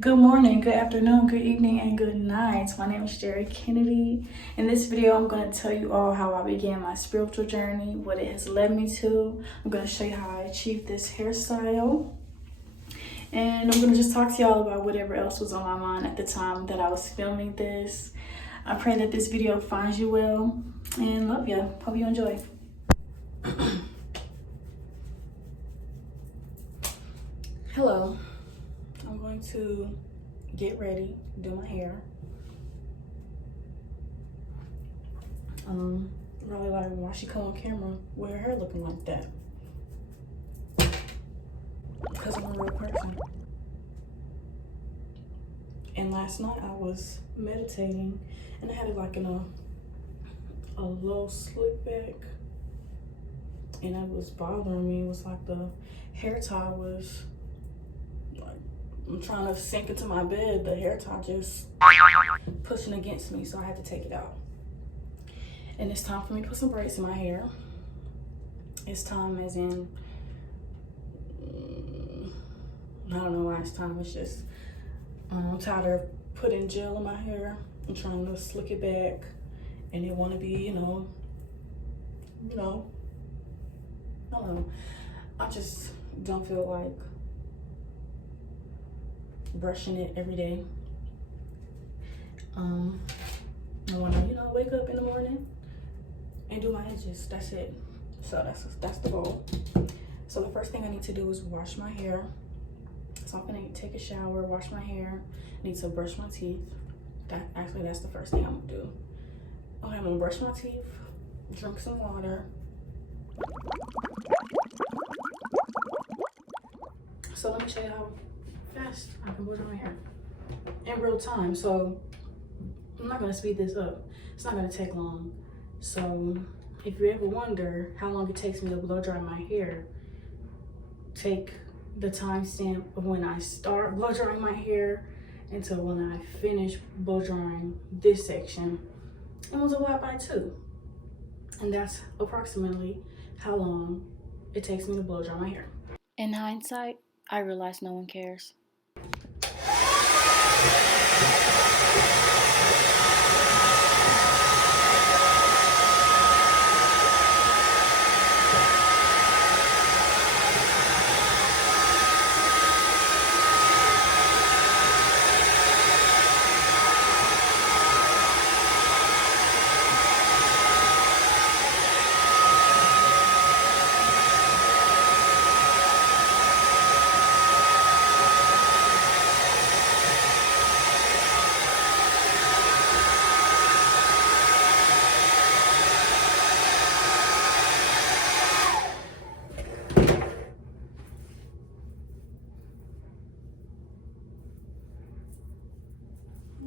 Good morning, good afternoon, good evening, and good night. My name is Jeri Kennedy. In this video, I'm going to tell you all how I began my spiritual journey, what it has led me to. I'm going to show you how I achieved this hairstyle. And I'm going to just talk to y'all about whatever else was on my mind at the time that I was filming this. I pray that this video finds you well, and love ya. Hope you enjoy. Hello. I'm going to get ready, do my hair. Really like, why she come on camera with her hair looking like that? Because I'm a real person. And last night I was meditating and I had it like in a low slick back, and it was bothering me. It was like the hair tie was like, I'm trying to sink into my bed, the hair tie just pushing against me, so I had to take it out. And it's time for me to put some braids in my hair. It's time as in, I don't know why it's time, it's just, I'm tired of putting gel in my hair and trying to slick it back, and it want to be, you know, I don't know. I just don't feel like brushing it every day. I want to, wake up in the morning and do my edges. That's it. So that's the goal. So the first thing I need to do is wash my hair. So I'm gonna take a shower, wash my hair. I need to brush my teeth. That's the first thing I'm gonna do. Okay, I'm gonna brush my teeth, drink some water. So let me show you how fast I can blow dry my hair in real time. So I'm not gonna speed this up. It's not gonna take long. So if you ever wonder how long it takes me to blow dry my hair, take the timestamp of when I start blow drying my hair until when I finish blow drying this section, and multiply by 2. And that's approximately how long it takes me to blow dry my hair. In hindsight, I realize no one cares.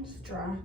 It's dry.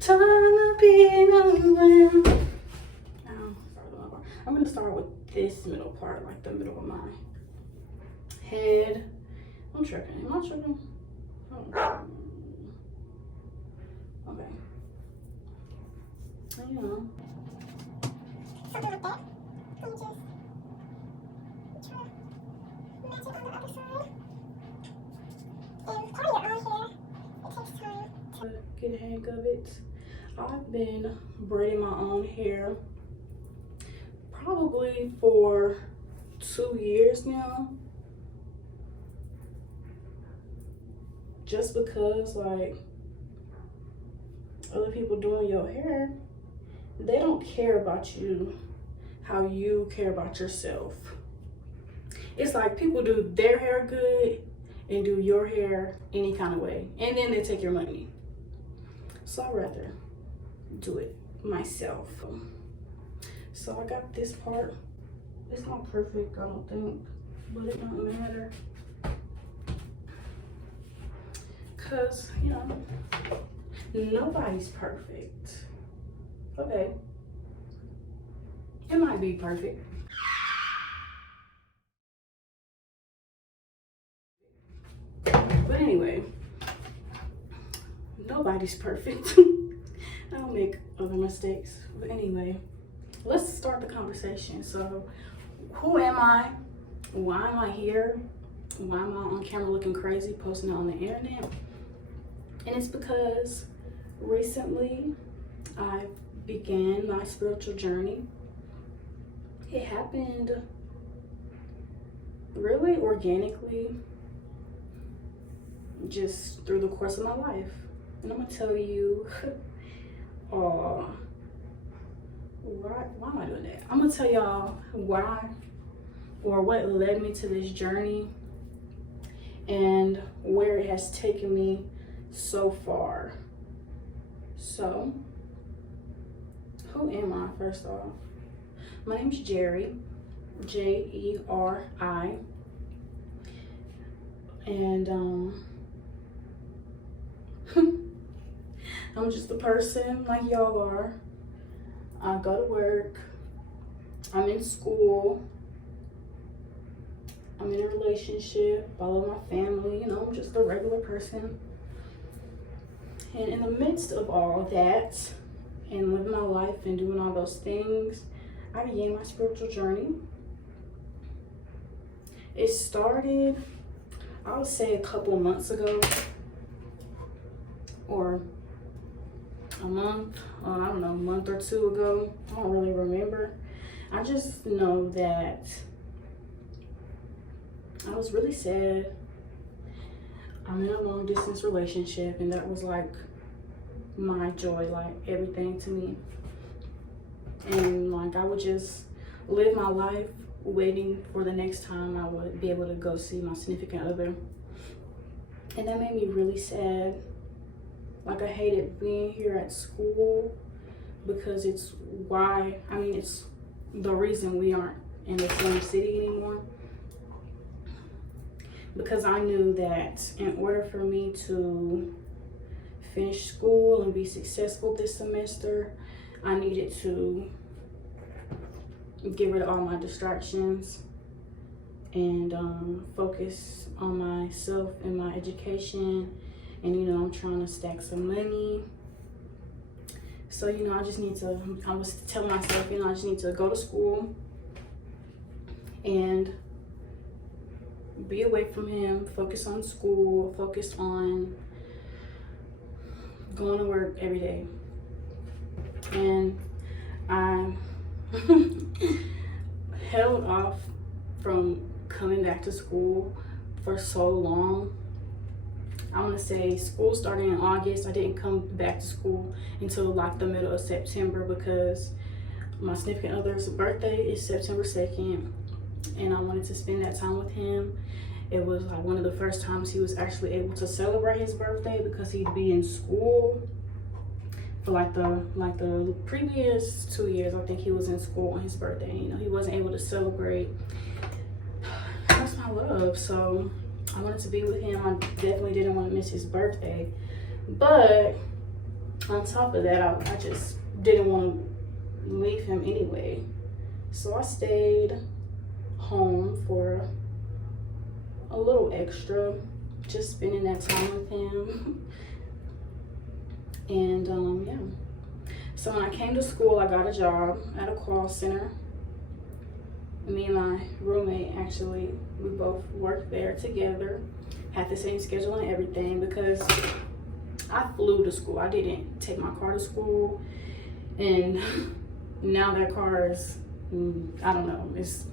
Time to be knowing. I'm gonna start with this middle part, like the middle of my head. I'm tripping. Am I tripping? Oh. Okay. You know. Something like that. Let me just try to match it on the other side. And part of your own hair get a hang of it. I've been braiding my own hair probably for 2 years now. Just because like other people doing your hair, they don't care about you how you care about yourself. It's like people do their hair good and do your hair any kind of way, and then they take your money. So I'd rather do it myself. So I got this part. It's not perfect, I don't think, but it don't matter. Cause, you know, nobody's perfect. Okay. It might be perfect. But anyway, nobody's perfect. I don't make other mistakes. But anyway, let's start the conversation. So, who am I? Why am I here? Why am I on camera looking crazy, posting it on the internet? And it's because recently I began my spiritual journey. It happened really organically, just through the course of my life. And I'm gonna tell you, why am I doing that? I'm gonna tell y'all why, or what led me to this journey and where it has taken me so far. So, who am I, first off? My name's Jeri, Jeri. And I'm just a person like y'all are. I go to work, I'm in school, I'm in a relationship, I love my family, you know, I'm just a regular person. And in the midst of all that, and living my life and doing all those things, I began my spiritual journey. It started, I would say, a couple of months ago, or a month, I don't know, a month or two ago. I don't really remember. I just know that I was really sad. I'm in a long distance relationship, and that was like my joy, like everything to me. And like I would just live my life waiting for the next time I would be able to go see my significant other. And that made me really sad. Like I hated being here at school because it's the reason we aren't in the same city anymore. Because I knew that in order for me to finish school and be successful this semester, I needed to get rid of all my distractions and focus on myself and my education. And you know, I'm trying to stack some money. So, you know, I was telling myself, you know, I just need to go to school and be away from him, focus on school, focus on going to work every day. And I held off from coming back to school for so long. I want to say school started in August. I didn't come back to school until like the middle of September because my significant other's birthday is September 2nd, and I wanted to spend that time with him. It was like one of the first times he was actually able to celebrate his birthday because he'd be in school for like the previous 2 years. I think he was in school on his birthday. You know, he wasn't able to celebrate. That's my love. So I wanted to be with him. I definitely didn't want to miss his birthday. But on top of that, I just didn't want to leave him anyway. So I stayed home for a little extra, just spending that time with him. And yeah. So when I came to school, I got a job at a call center. Me and my roommate, actually, we both worked there together, had the same schedule and everything, because I flew to school. I didn't take my car to school. And now that car is, I don't know, it's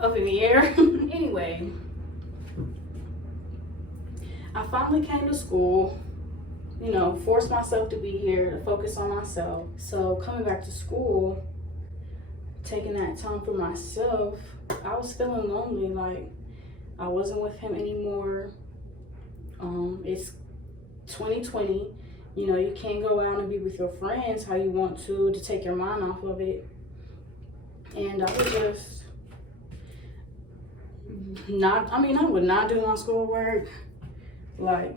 up in the air. Anyway, I finally came to school, you know, forced myself to be here to focus on myself. So coming back to school, taking that time for myself, I was feeling lonely, like I wasn't with him anymore. It's 2020, you know, you can't go out and be with your friends how you want to take your mind off of it. And I would just not, I mean, I would not do my schoolwork. Like,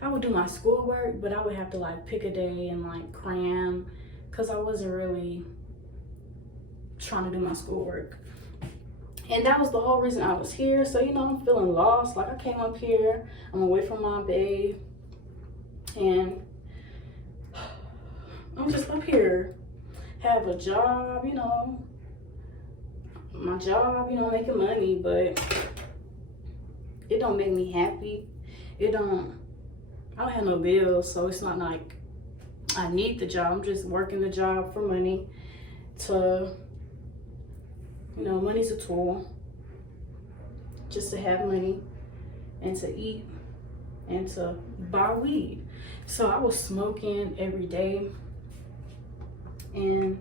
I would do my schoolwork, but I would have to like pick a day and like cram, because I wasn't really trying to do my schoolwork. And that was the whole reason I was here. So, you know, I'm feeling lost. Like, I came up here, I'm away from my babe, and I'm just up here, have a job, you know, my job, you know, making money, but it don't make me happy. I don't have no bills, so it's not like I need the job. I'm just working the job for money to, you know, money's a tool just to have money and to eat and to buy weed. So I was smoking every day, and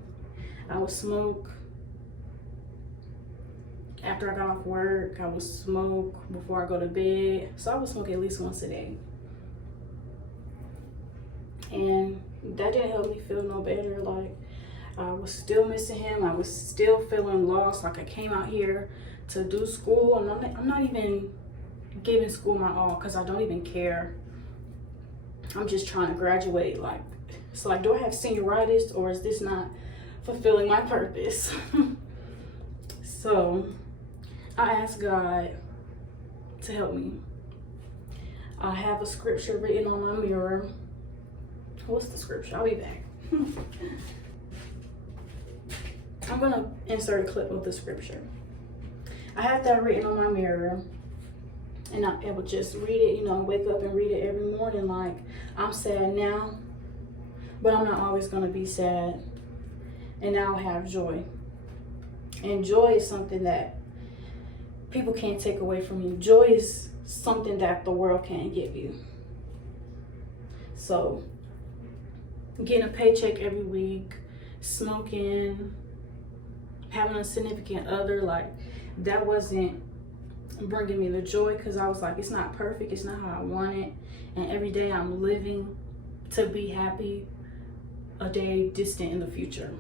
I would smoke after I got off work. I would smoke before I go to bed. So I would smoke at least once a day. And that didn't help me feel no better. Like, I was still missing him. I was still feeling lost. Like, I came out here to do school, and I'm not even giving school my all, because I don't even care. I'm just trying to graduate. Like, it's like, do I have senioritis, or is this not fulfilling my purpose? So I asked God to help me. I have a scripture written on my mirror. What's the scripture? I'll be back. I'm gonna insert a clip of the scripture. I have that written on my mirror, and I would just read it, you know, wake up and read it every morning. Like, I'm sad now, but I'm not always gonna be sad, and now I have joy. And joy is something that people can't take away from you. Joy is something that the world can't give you. So, getting a paycheck every week, smoking, having a significant other, like, that wasn't bringing me the joy, because I was like, it's not perfect, it's not how I want it, and every day I'm living to be happy a day distant in the future.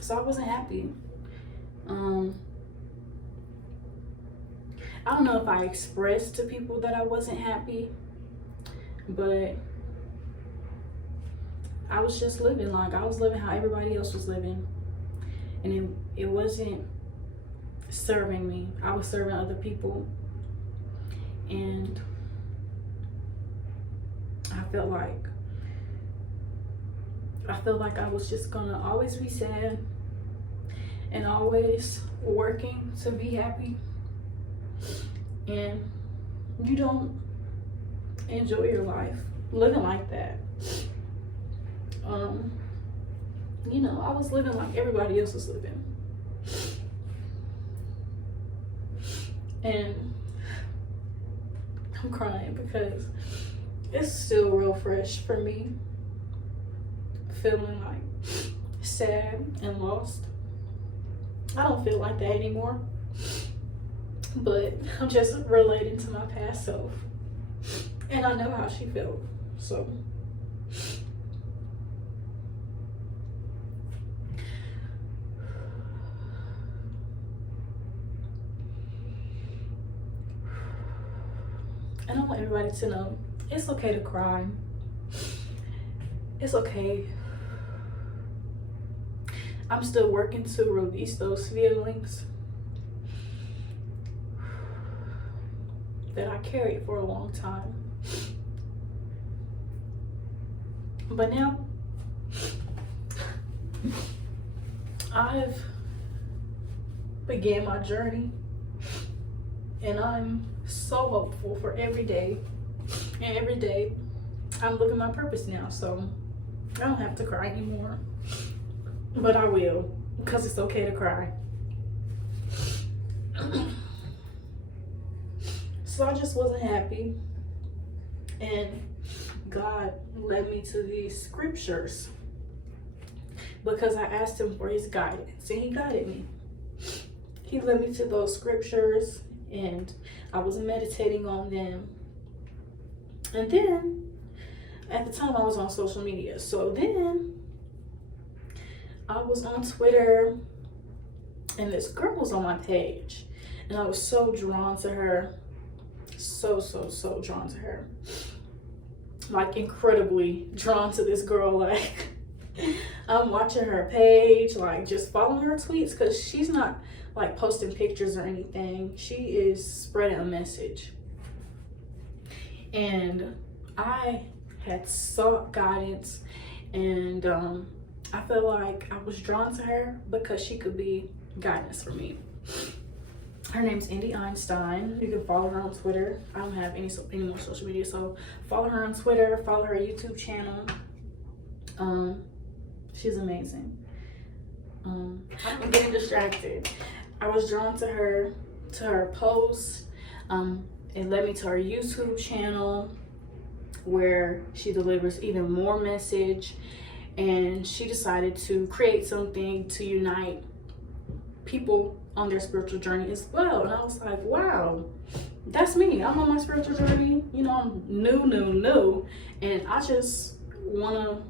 So I wasn't happy. I don't know if I expressed to people that I wasn't happy, but I was just living. Like, I was living how everybody else was living, and it wasn't serving me. I was serving other people, and I felt like I was just gonna always be sad and always working to be happy, and you don't enjoy your life living like that. You know, I was living like everybody else was living. And I'm crying because it's still real fresh for me, feeling like sad and lost. I don't feel like that anymore, but I'm just relating to my past self, and I know how she felt. So and I want everybody to know it's okay to cry. It's okay. I'm still working to release those feelings that I carried for a long time. But now I've began my journey, and I'm so hopeful for every day And every day I'm living my purpose now, so I don't have to cry anymore. But I will, because it's okay to cry. So I just wasn't happy. And God led me to these scriptures because I asked him for his guidance, and he guided me. He led me to those scriptures, and I was meditating on them. And then, at the time, I was on social media. So then, I was on Twitter, and this girl was on my page. And I was so drawn to her. So drawn to her. Like, incredibly drawn to this girl. Like, I'm watching her page, like, just following her tweets, because she's not, like, posting pictures or anything. She is spreading a message. And I had sought guidance, and I felt like I was drawn to her because she could be guidance for me. Her name's Indy Einstein. You can follow her on Twitter. I don't have any more social media, so follow her on Twitter, follow her YouTube channel. She's amazing. I'm getting distracted. I was drawn to her posts. It led me to her YouTube channel, where she delivers even more message, and she decided to create something to unite people on their spiritual journey as well. And I was like, wow, that's me. I'm on my spiritual journey. You know, I'm new, and I just wanna,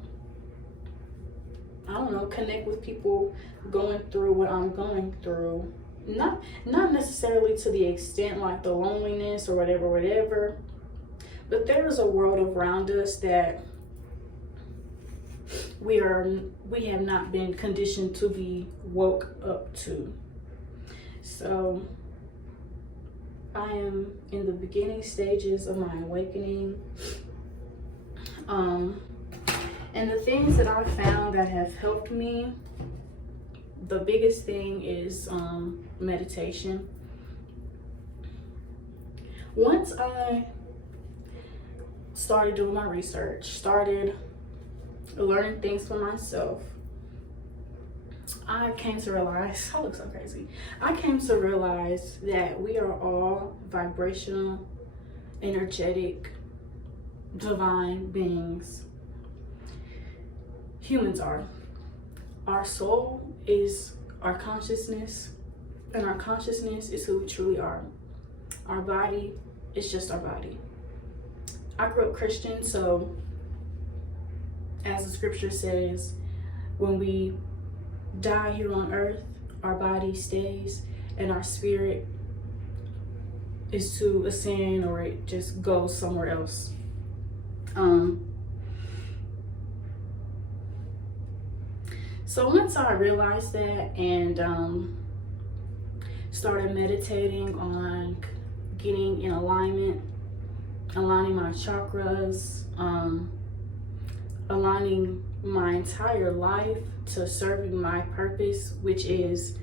I don't know, connect with people going through what I'm going through. Not necessarily to the extent like the loneliness or whatever, but there is a world around us that we have not been conditioned to be woke up to. So I am in the beginning stages of my awakening. And the things that I found that have helped me, the biggest thing is meditation. Once I started doing my research, started learning things for myself, I came to realize, I look so crazy. I came to realize that we are all vibrational, energetic, divine beings. Humans are. Our soul is our consciousness, and our consciousness is who we truly are. Our body is just our body. I grew up Christian, so as the scripture says, when we die here on earth, our body stays, and our spirit is to ascend, or it just goes somewhere else. So once I realized that and started meditating on getting in alignment, aligning my chakras, aligning my entire life to serving my purpose, which is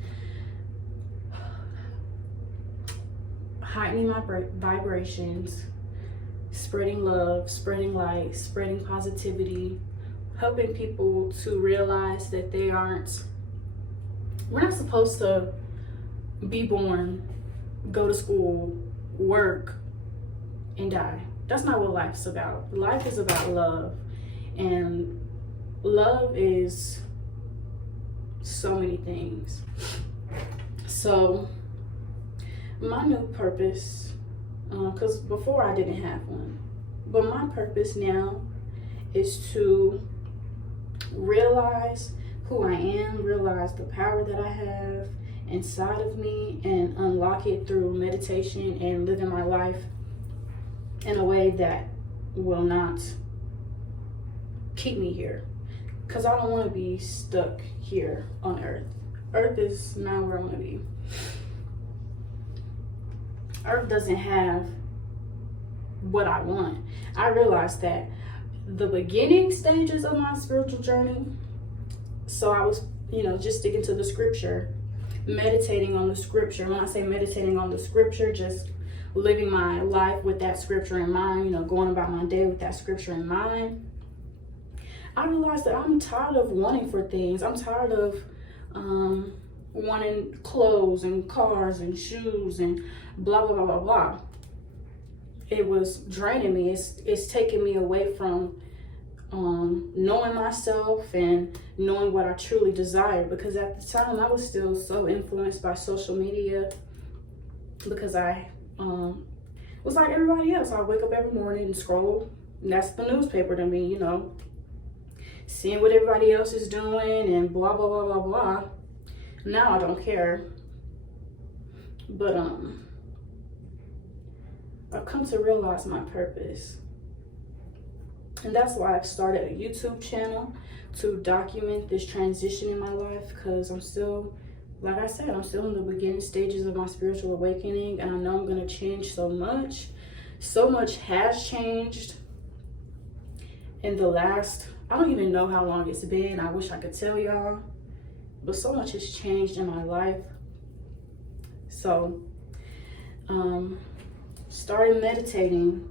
heightening my vibrations, spreading love, spreading light, spreading positivity, helping people to realize that we're not supposed to be born, go to school, work, and die. That's not what life's about. Life is about love. And love is so many things. So my new purpose, because before I didn't have one, but my purpose now is to realize who I am, realize the power that I have inside of me, and unlock it through meditation and living my life in a way that will not keep me here, because I don't want to be stuck here on earth. Earth is not where I want to be. Earth doesn't have what I want. I realized that the beginning stages of my spiritual journey, so I was, just sticking to the scripture, meditating on the scripture. When I say meditating on the scripture, just living my life with that scripture in mind, you know, going about my day with that scripture in mind, I realized that I'm tired of wanting for things. I'm tired of wanting clothes and cars and shoes and blah, blah, blah, blah, blah. It was draining me. It's taking me away from knowing myself and knowing what I truly desire, because at the time I was still so influenced by social media, because I was like everybody else. I wake up every morning and scroll, and that's the newspaper to me, you know, seeing what everybody else is doing and blah, blah, blah, blah, blah. Now I don't care. But I've come to realize my purpose. And that's why I've started a YouTube channel to document this transition in my life, because I'm still, like I said, I'm still in the beginning stages of my spiritual awakening, and I know I'm going to change so much. So much has changed in the last, I don't even know how long it's been. I wish I could tell y'all, but so much has changed in my life. So, started meditating.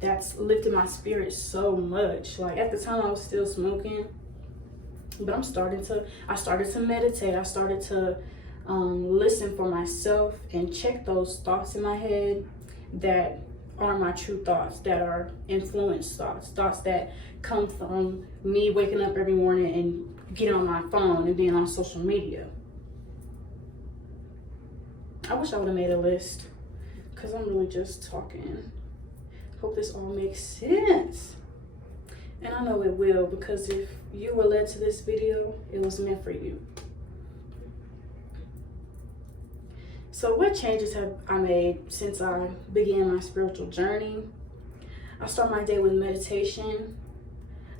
That's lifted my spirit so much. Like at the time I was still smoking, but I started to meditate. I started to listen for myself and check those thoughts in my head that are my true thoughts, that are influenced thoughts that come from me waking up every morning and getting on my phone and being on social media. I wish I would have made a list, because I'm really just talking. Hope this all makes sense. And I know it will, because if you were led to this video, it was meant for you. So what changes have I made since I began my spiritual journey? I start my day with meditation.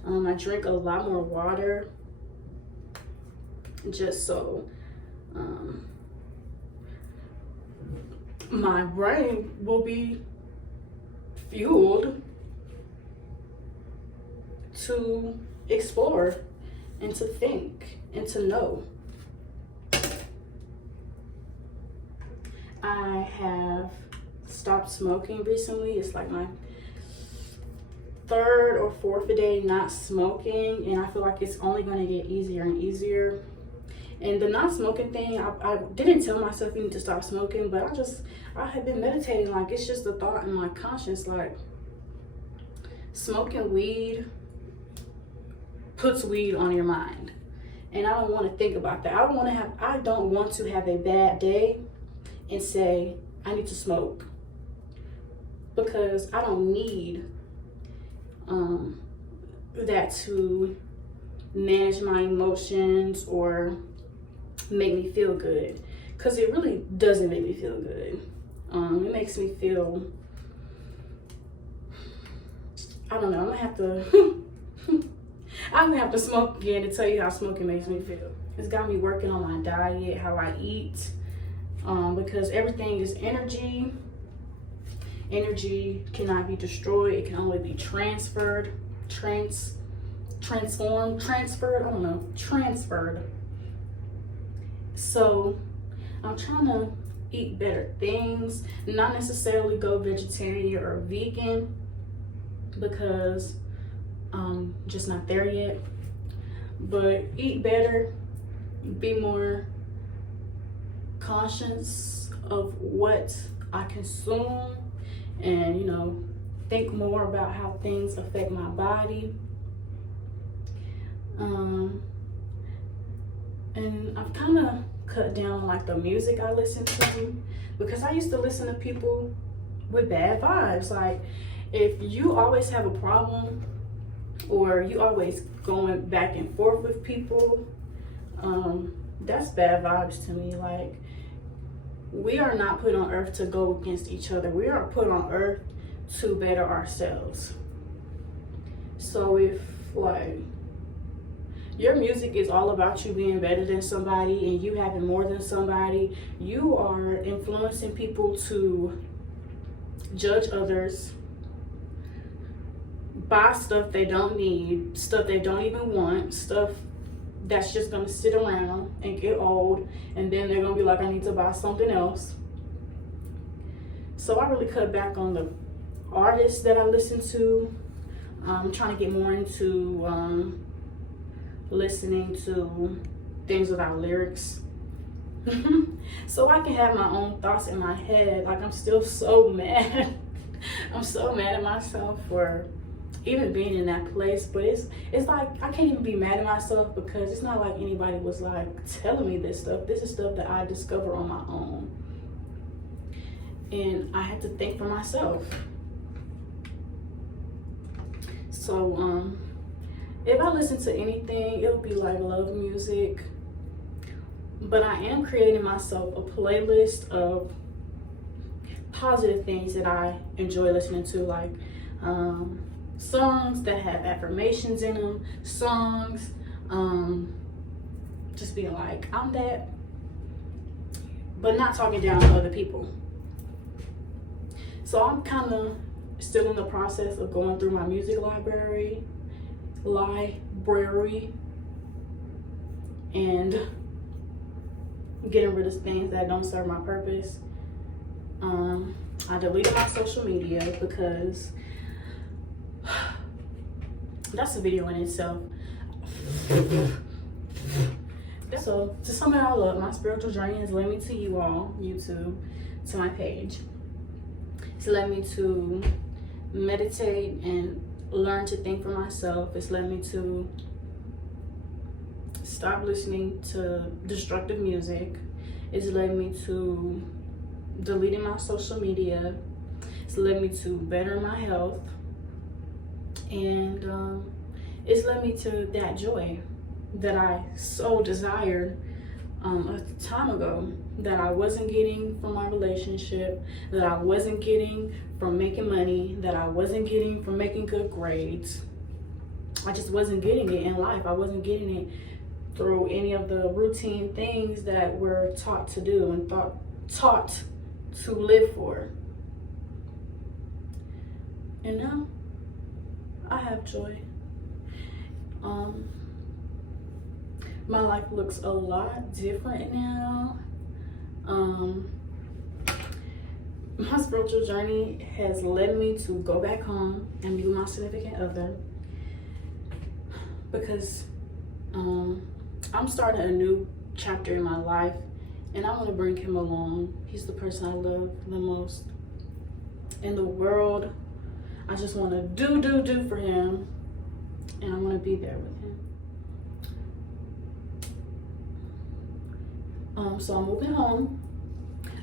I drink a lot more water, just so my brain will be fueled to explore and to think and to know. I have stopped smoking recently. It's like my third or fourth day not smoking, and I feel like it's only going to get easier and easier. And the not smoking thing, I didn't tell myself you need to stop smoking, but I had been meditating. Like, it's just a thought in my conscience, like smoking weed puts weed on your mind, and I don't want to think about that. I don't want to have a bad day and say I need to smoke, because I don't need that to manage my emotions or make me feel good, because it really doesn't make me feel good. It makes me feel, I don't know, I'm gonna have to smoke again to tell you how smoking makes me feel. It's got me working on my diet, how I eat, because everything is energy. Energy cannot be destroyed. It can only be transferred, transformed. So I'm trying to eat better things, not necessarily go vegetarian or vegan, because I'm just not there yet, but eat better, be more conscious of what I consume, and, you know, think more about how things affect my body. And I've kind of cut down like the music I listen to, because I used to listen to people with bad vibes. Like, if you always have a problem, or you always going back and forth with people, that's bad vibes to me. Like, we are not put on earth to go against each other. We are put on earth to better ourselves. So if, like, your music is all about you being better than somebody and you having more than somebody, you are influencing people to judge others, buy stuff they don't need, stuff they don't even want, stuff that's just gonna sit around and get old, and then they're gonna be like, I need to buy something else. So I really cut back on the artists that I listen to. I'm trying to get more into listening to things without lyrics. So I can have my own thoughts in my head. Like, I'm still so mad. I'm so mad at myself for even being in that place. But it's like I can't even be mad at myself because it's not like anybody was like telling me this stuff. This is stuff that I discovered on my own. And I had to think for myself. So if I listen to anything, it'll be like love music. But I am creating myself a playlist of positive things that I enjoy listening to, like songs that have affirmations in them, songs just being like, I'm that, but not talking down to other people. So I'm kind of still in the process of going through my music library, and getting rid of things that don't serve my purpose. I deleted my social media because that's a video in itself. So to sum it all up, my spiritual journey has led me to you all, YouTube, to my page. It's led me to meditate and learn to think for myself. It's led me to stop listening to destructive music. It's led me to deleting my social media. It's led me to better my health. And it's led me to that joy that I so desired a time ago, that I wasn't getting from my relationship, that I wasn't getting from making money, that I wasn't getting from making good grades. I just wasn't getting it in life. I wasn't getting it through any of the routine things that we're taught to do and taught to live for. And now I have joy. My life looks a lot different now. My spiritual journey has led me to go back home and be with my significant other, because I'm starting a new chapter in my life and I want to bring him along. He's the person I love the most in the world. I just want to do for him, and I want to be there with him. So I'm moving home.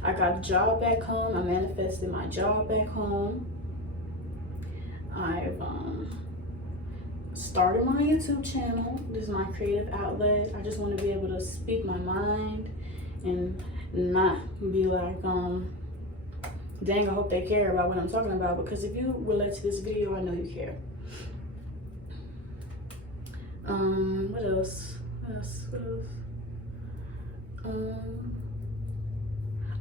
I got a job back home. I manifested my job back home. I've started my YouTube channel. This is my creative outlet. I just want to be able to speak my mind and not be like, dang, I hope they care about what I'm talking about, because if you relate to this video, I know you care. What else?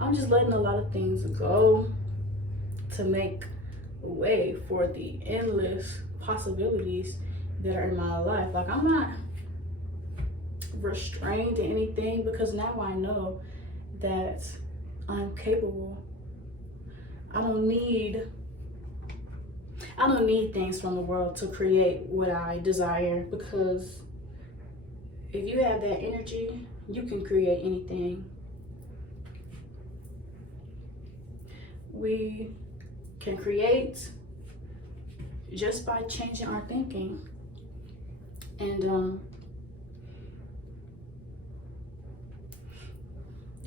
I'm just letting a lot of things go to make way for the endless possibilities that are in my life. Like, I'm not restrained to anything, because now I know that I'm capable. I don't need things from the world to create what I desire, because if you have that energy, you can create anything. We can create just by changing our thinking. And you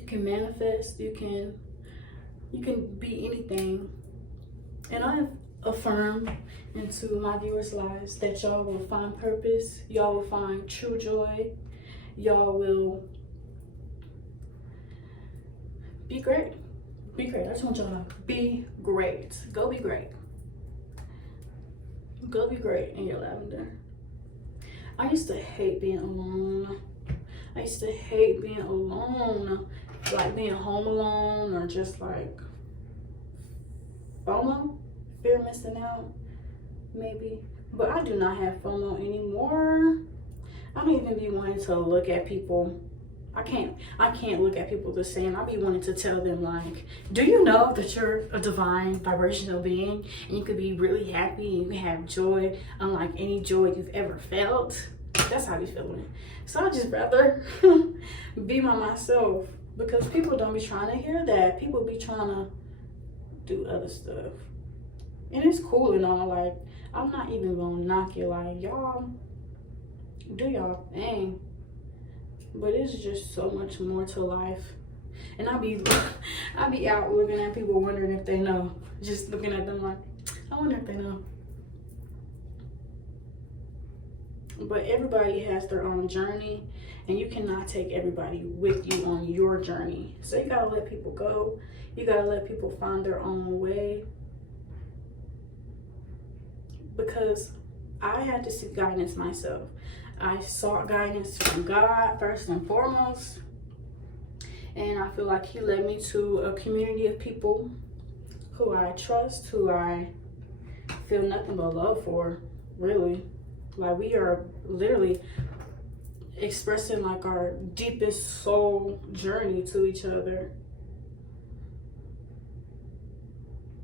can manifest, you can be anything. And I affirm into my viewers' lives that y'all will find purpose, y'all will find true joy, y'all will be great. Be great. I just want y'all to be great. Go be great. Go be great in your lavender. I used to hate being alone. I used to hate being alone. Like being home alone, or just like FOMO, fear of missing out, maybe. But I do not have FOMO anymore. I don't even be wanting to look at people I can't look at people the same. I be wanting to tell them, like, do you know that you're a divine vibrational being and you could be really happy and you can have joy unlike any joy you've ever felt? That's how I be feeling. So I just rather be myself, because people don't be trying to hear that. People be trying to do other stuff. And it's cool and all. Like, I'm not even gonna knock you. Like, y'all do y'all thing. But it's just so much more to life. And I be out looking at people wondering if they know. Just looking at them like, I wonder if they know. But everybody has their own journey, and you cannot take everybody with you on your journey. So you gotta let people go. You gotta let people find their own way. Because I had to seek guidance myself. I sought guidance from God first and foremost. And I feel like He led me to a community of people who I trust, who I feel nothing but love for, really. Like, we are literally expressing like our deepest soul journey to each other.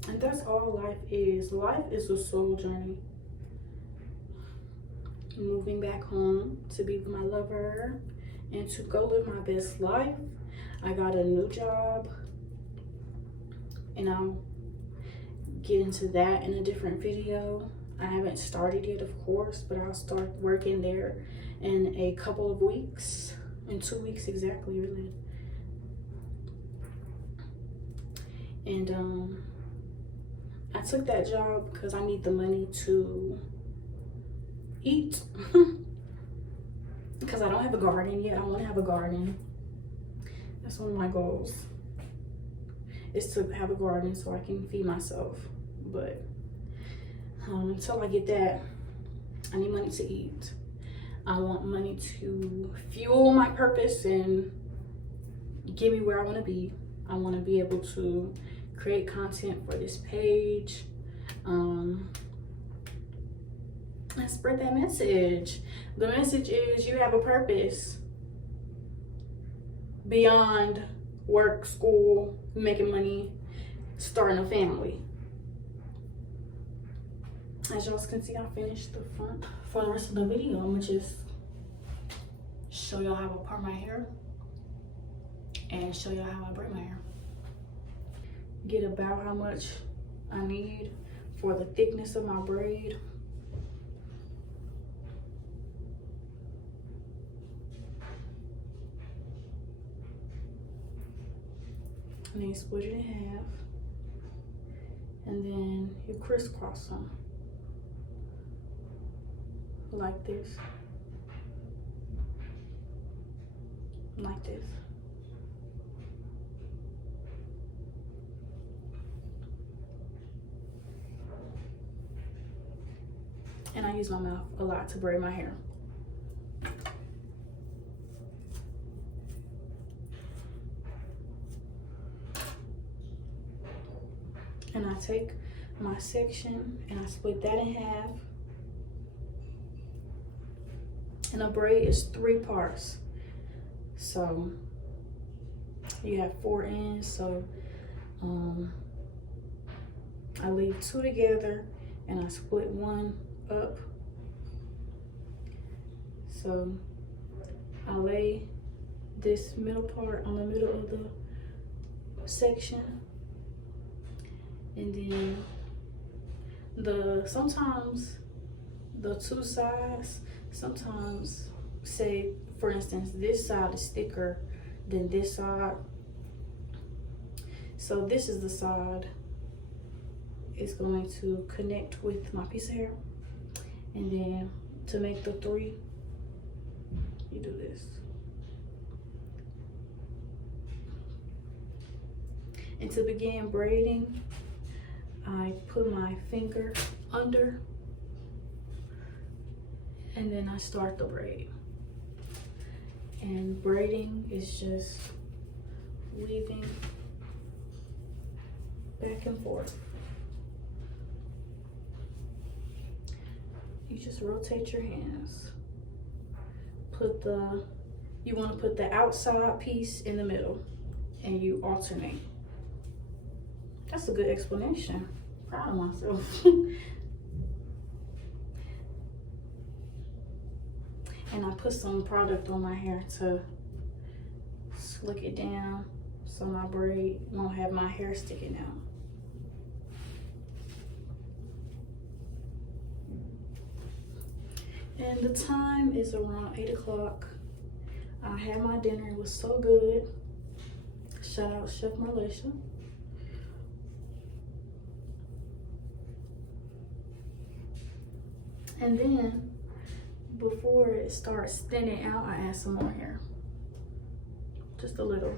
And that's all life is. Life is a soul journey. Moving back home to be with my lover and to go live my best life. I got a new job, and I'll get into that in a different video. I haven't started yet, of course, but I'll start working there in a couple of weeks, in 2 weeks exactly, really. And I took that job because I need the money to eat. Because I don't have a garden yet. I want to have a garden. That's one of my goals, is to have a garden so I can feed myself. But until I get that, I need money to eat. I want money to fuel my purpose and get me where I want to be. I want to be able to create content for this page, and spread that message. The message is, you have a purpose beyond work, school, making money, starting a family. As y'all can see, I finished the front. For the rest of the video, I'm gonna just show y'all how I part my hair and show y'all how I braid my hair. Get about how much I need for the thickness of my braid. And then you split it in half, and then you crisscross them like this, like this. And I use my mouth a lot to braid my hair. And I take my section and I split that in half. And a braid is 3 parts. So you have 4 ends. So I leave 2 together and I split 1 up. So I lay this middle part on the middle of the section. And then sometimes the 2 sides, sometimes, say for instance, this side is thicker than this side. So this is the side is going to connect with my piece of hair. And then to make the 3, you do this. And to begin braiding, I put my finger under, and then I start the braid. And braiding is just weaving back and forth. You just rotate your hands. Put the you want to put the outside piece in the middle and you alternate. That's a good explanation. Proud of myself. And I put some product on my hair to slick it down so my braid won't have my hair sticking out. And the time is around 8 o'clock. I had my dinner, it was so good. Shout out Chef Marlisha. And then, before it starts thinning out, I add some more hair. Just a little.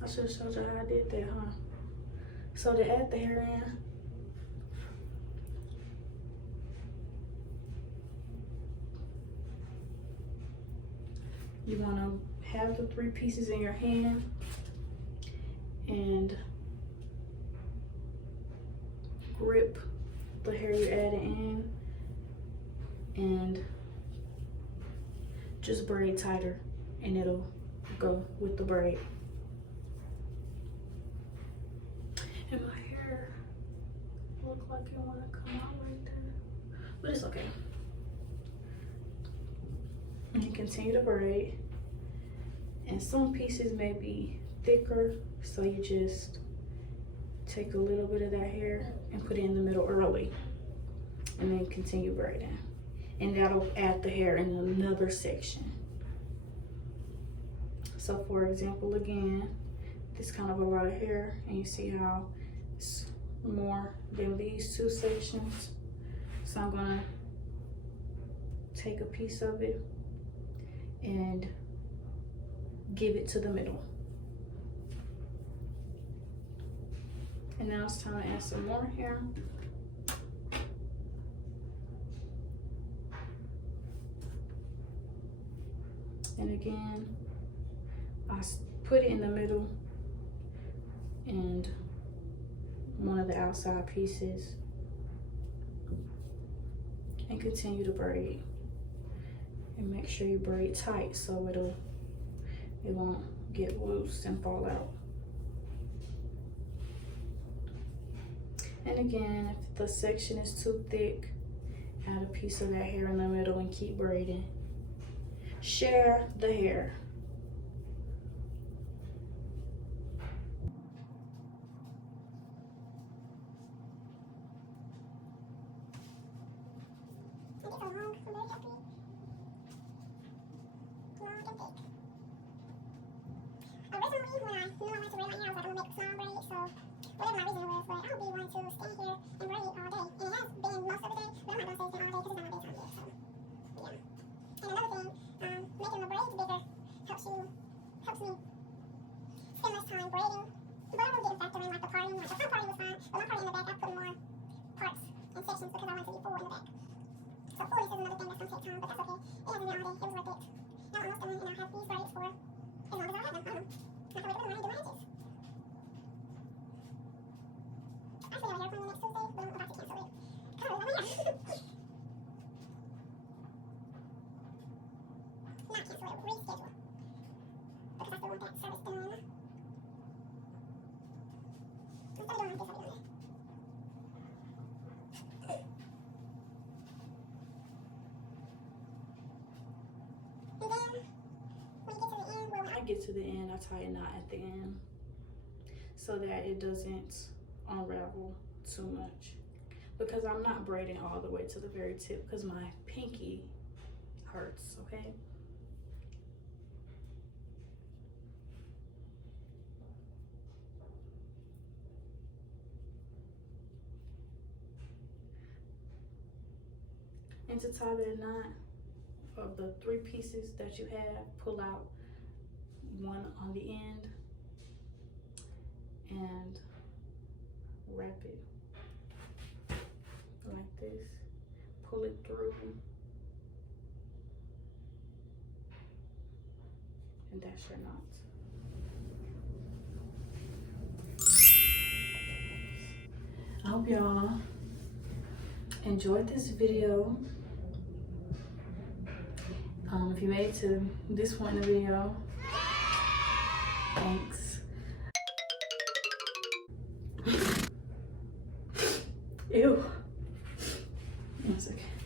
I should have showed you how I did that, huh? So to add the hair in, you want to have the 3 pieces in your hand and grip the hair you added in and just braid tighter and it'll go with the braid. And my hair look like it want to come out right there, but it's okay. And you continue to braid, and some pieces may be thicker, so you just take a little bit of that hair and put it in the middle early, and then continue braiding, and that'll add the hair in another section. So for example, again, this kind of a lot of hair, and you see how it's more than these 2 sections. So I'm gonna take a piece of it and give it to the middle. And now it's time to add some more hair. And again, I put it in the middle and one of the outside pieces and continue to braid. And make sure you braid tight so it won't get loose and fall out. And again, if the section is too thick, add a piece of that hair in the middle and keep braiding. Share the hair. Get to the end, I tie a knot at the end so that it doesn't unravel too much, because I'm not braiding all the way to the very tip because my pinky hurts. Okay, and to tie that knot, of the 3 pieces that you have, pull out one on the end and wrap it like this, pull it through, and that's your knot. hope y'all enjoyed this video. If you made it to this point in the video, thanks. Ew. That's okay.